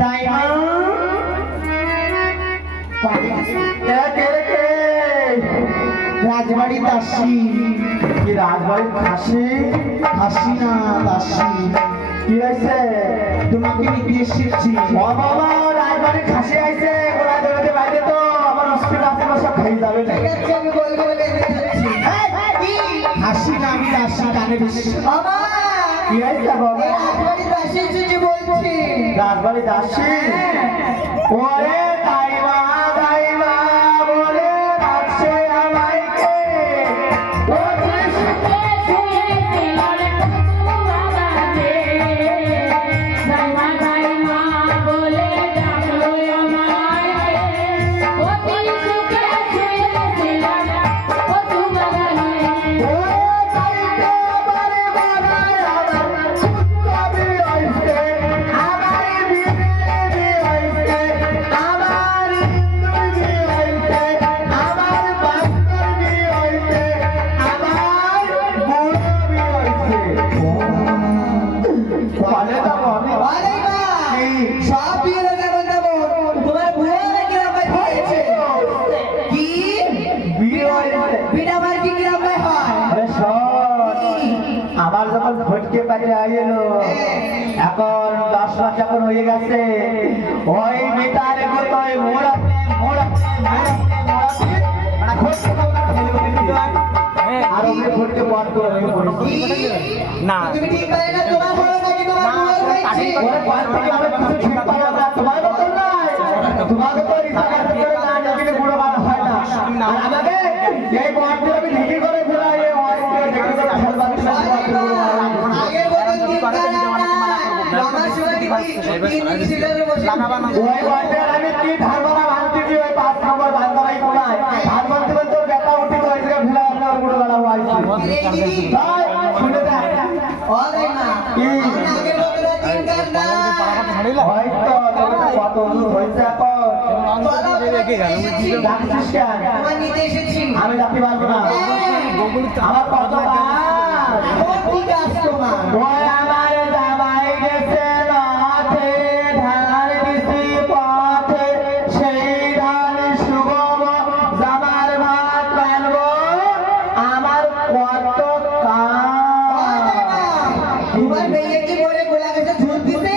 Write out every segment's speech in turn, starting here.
দাইমা রাজবাড়ি দাসী কি রাজবাড়ির খাসি? হাসি না দাসী কি হয়েছে? তোমাকে নিতে এসেছি। ও বাবা, রাজবাড়ির খাসি আইছে, গোড়া দেবে বাইরে তো আমার অসুবিধা আছে, সব খাই যাবে না। আমি বলবো বলে এসেছি। হাসি না আমি দাসী কানে বেশি। বাবা কি হয়েছে বাবা? রাজবাড়ি দাসী এসেছি বলছি। রাজবাড়ির দাসী? ওরে দাইমা দাইমা বলে ডাকছে আমাইকে। ও কৃষ্ণ সব বিয়ে লোকের বলতে তোমার ভুয়া নাকি রামাই হয়েছে? কি বিটা মার কি রামাই হয়? আরে শোন, আমার যখন ভটকে পারে আইলো, এখন 10 মাস যখন হয়ে গেছে, ওই বেটার গোতয় মোড়াতে আর ওকে ভটকে বন্ধ করে না তুমি ঠিক পারে না, তোমার হলো নাকি তোমার ভুয়া হয়েছে? ওরে বাদ থেকে আমরা কিছু ঠিক পারা না, তোমার মতন নয়। তোমাকে তো রিসা করতে করে না জানিলে বুড়ো বার হয় না। আর আমাকে এই বন্ধে আমি ঢেকে করে ফেলাই, এই হয়তো ঢেকে করে ফেল বাচ্চা আগের বদল দিন কারা আমার সময় কি ছিল বসে ওই বন্ধে আমি কি ধারবানা ভাঙতেছি, ওই 5 নম্বর বান্দারাই কোনায় ধার মানতে মানতে ওর ব্যাটা উঠে তো এসে ফেলা আপনার বুড়ো বেলা হয়েছে। শুনে দেখ ও না কি? আগের বদল দিন কারা হয়তো কত দূর হয়েছে এখন ডাকছিস কেন? তোমার নিতে এসেছি। আমি যাতে পারবো না, আমার কত ঠিক আছে তোমার ওই আমার জামাই গেছে মাঠে, ধান দিছি পথে, সেই ধান সুগম জামার ভাত রানবো, আমার কত কাজ। তোমার মেয়ে কি বলে গোলা গেছে ঝুল দিতে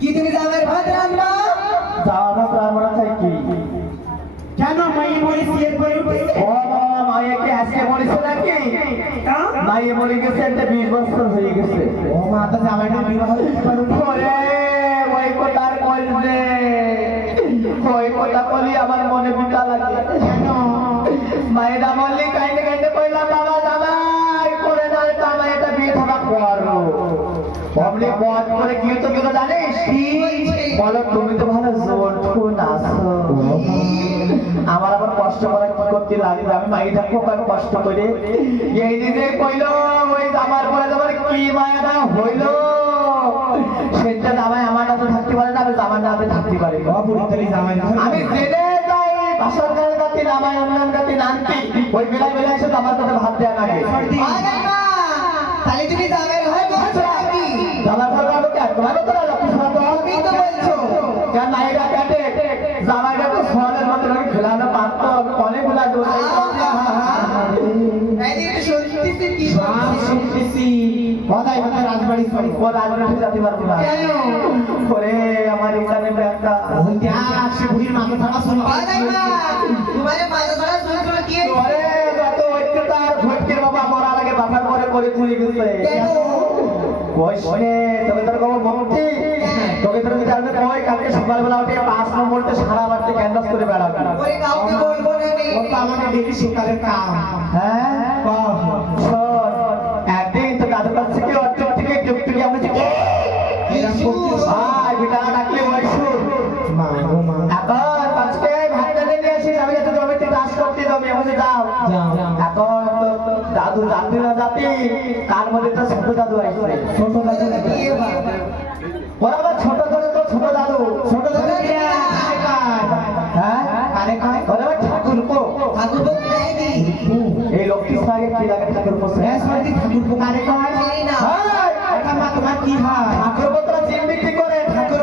কি তুমি যাবার ভাত রান্না যাওয়া ভাত রান্না চাই কি? কেন মাই বলে সিয়ের করে উঠেছে? ও বাবা, মাইয়াকে আজকে বলেছে নাকি? মাইয়ে বলে গেছে একটা 20 বছর হয়ে গেছে। ও মা তো জামাইটা বিবাহ দিতে পারো না। ওরে ওই কথার কইলে, ওই কথা বলি আমার মনে বিটা লাগে। কেন মায়েরা বললি কাইন্ডে কাইন্ডে কইলাম বাবা জামাই করে না, জামাই এটা বিয়ে থাকা করো। অমনি মন করে কি তো কেন জানিস? বলো তুমি তো ভালো জোর ঠুন আছো, আমার আবার কষ্ট করা কি করতে লাগবে? আমি মাইটা খুব কষ্ট করে এই দিনে কইলো, ওই জামার পরে তোমার কি মায়াটা হইলো, সেটা জামাই আমার নাতে থাকতে পারে না, আমি জামার নাতে থাকতে পারি না। অপুরতলি জামাই আমি জেনে যাই বাসর গায়ে গাতি নামাই অন্যান গাতি নানতি, ওই বেলায় বেলায় এসে আমার কাছে ভাত দেওয়া লাগে। তাহলে তুমি জামাই হয় বলছো নাকি? জামাই ভালো হবে কেন? তোমার তো রাজা পিছনে তো তুমি তো বলছো কেন নাইরা কেটে জামাইটা তো সোয়ালের মতো লাগে খেলানো পারতো, আমি কলে গুলা দোষ এইদিকে শুনতেছি কি শুনতেছি কথাই কথাই রাজবাড়ি সরি ও রাজবাড়ি যেতে পারবো না। কেন? ওরে আমার এখানে একটা ওইটা সে বুড়ির মাথা ছাড়া শোনো তোমার মাথা ছাড়া শুনে শুনে কি ওরে যত অত্যাচার ভটকের বাবা মরার আগে বাসার পরে করে চলে গেছে। কেন বসে তোকে তোর খবর বলছি, তোকে তোর জানতে কই কালকে সকালবেলা উঠে 5 নম্বরতে সারা বাড়িতে ক্যান্ডাস করে বেড়াবে। ওরে কাউকে বলবো না রে ও তো আমাদের ডেলি সকালের কাম। হ্যাঁ শোন, একদিন তো দাদুর কাছ থেকে অর্থ থেকে টুকটুকি আমরা যে এরকম করছিস ভাই বেটা ডাকলে ওই সুর মা গো মা। এখন আজকে ভাত রাঁধে নিয়ে আসিস, আমি যাতে জমিতে চাষ করতে যাবি, আমাকে যাও। এখন তো দাদু জাতি না জাতি, তার মধ্যে তো ছোট দাদু আসবে। ছোট দাদু বিয়ে বা ওরা আবার ছোট ধরে তো ছোট দাদু, ছোট দাদু হ্যাঁ কারে কারে ওরা আবার ঠাকুরপো, ঠাকুরপো নাই দি এই লক্ষ্মী সাগে কি লাগে ঠাকুরপো? হ্যাঁ সত্যি ঠাকুরপো কারে কারে জানি না হ্যাঁ এটা মা তোমার কি হয়? ঠাকুরপো তোরা চিনবি কি করে? ঠাকুর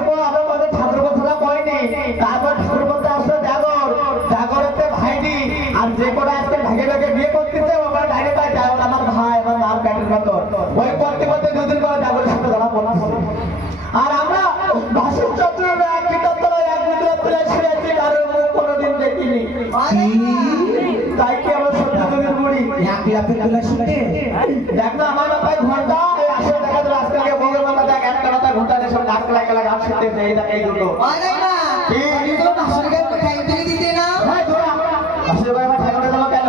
ওই করতে করতে দুদিন পরে ডাবলের সাথে ধরা পড়া। আর আমরা ভাসুর চত্বরের এক ভিতর তলায় এক ভিতর তলায় ছেড়ে আছি, কারোর মুখ কোনোদিন দেখিনি। তাই কি আমার সত্য যুগের বুড়ি এক রাতের বেলা শুনতে দেখ না আমার মাথায় ঘন্টা, এই আসলে দেখা যায় আজকালকে বউয়ের মাথা দেখ একটা মাথায় ঘন্টা দিয়ে সব নাক খেলা গান শিখতে এই দেখ এই দুটো। বাজাই মা তুমি তো ভাসুরকে কোথায় থেকে দিতে না হ্যাঁ তোরা আসলে ভাই আমার ঠাকুরের জন্য কেন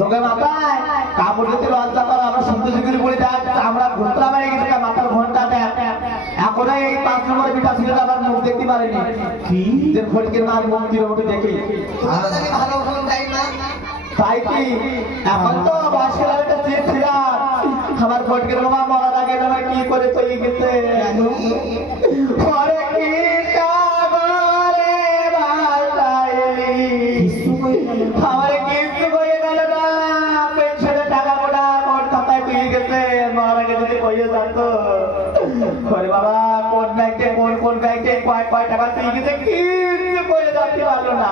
তোকে মাথায় কাপড় দিতে লজ্জা করো, আমরা সত্য যুগের বুড়ি দেখ আমরা ঘুরতে পারি কিন্তু মাথার ঘন্টা দেখ এখন এই 5 নম্বরের বিটা ছিল আবার মুখ দেখতে পারেনি কি যে ফটকের মার মুখ কিরকম দেখি ভালো ফোন তাই না তাই কি এখন তো বয়সের একটা চেয়ে ছিলাম আমার ফটকের মামা মরার আগে আমার কি করে তৈরি গেছে পরে কি সাগরে ভাসাইলি আমার কিছু কইয়ে গেল না পেনশনের টাকা গোটা কোন খাতায় তুই গেছে মার আগে যদি কইয়ে যেত ওরে বাবা কোন ব্যাংকে কোন ব্যাংকে কয় টাকা তুই গেছে কিছু কইয়ে যাতে পারলো না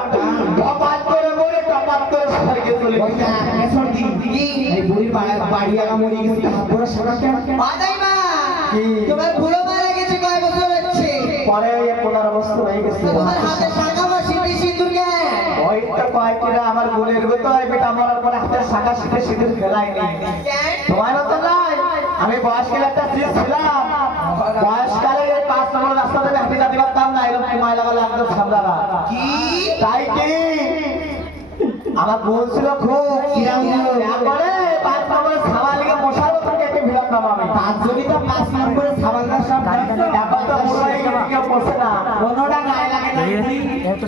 টপাত করে মরে টপাত করে স্বর্গে চলে গেছে এই বুড়ির বাড়ি আগা মরে গেছে পুরো সারা বাজাই মা তোমার বুড়ো মারা গেছে কয় বছর হচ্ছে পরে ওই 15 বছর হয়ে গেছে তোমার হাতে শাখা বা সিঁড়ি সিঁদুর কেন ওই তো কয় কিনা আমার গুলের ভিতর বেটা মরার পরে হাতে শাখা শিখে সিঁদুর ফেলাইনি তোমার তো নাই আমি বয়সকালে একটা চিজ ছিলাম বয়সকালে এই 5 নম্বর রাস্তা থেকে হাঁটে যেতে পারতাম না এরকম সময় লাগা লাগতো সামলারা কি তাই কি আমার বোন ছিল খুব কিরাম ছিল একবারে 5 নম্বরের সামালিকে মশার মতো কেটে ভিড়াতাম আমি পাঁচজনই তো 5 নম্বরের সাবানটা সব এখন তো পুরো এই কেউ পড়ছে না কোনোটা গায়ে লাগে না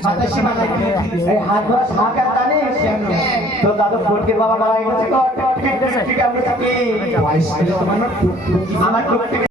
বাতাসে বাতাসে এই হাত ধরা শাক আর জানিস তো দাদু ফটকের বাবা মারা গেছে তো ঠিক আছে ঠিক আছে বয়স হলে তোমার আমার টুকটুকি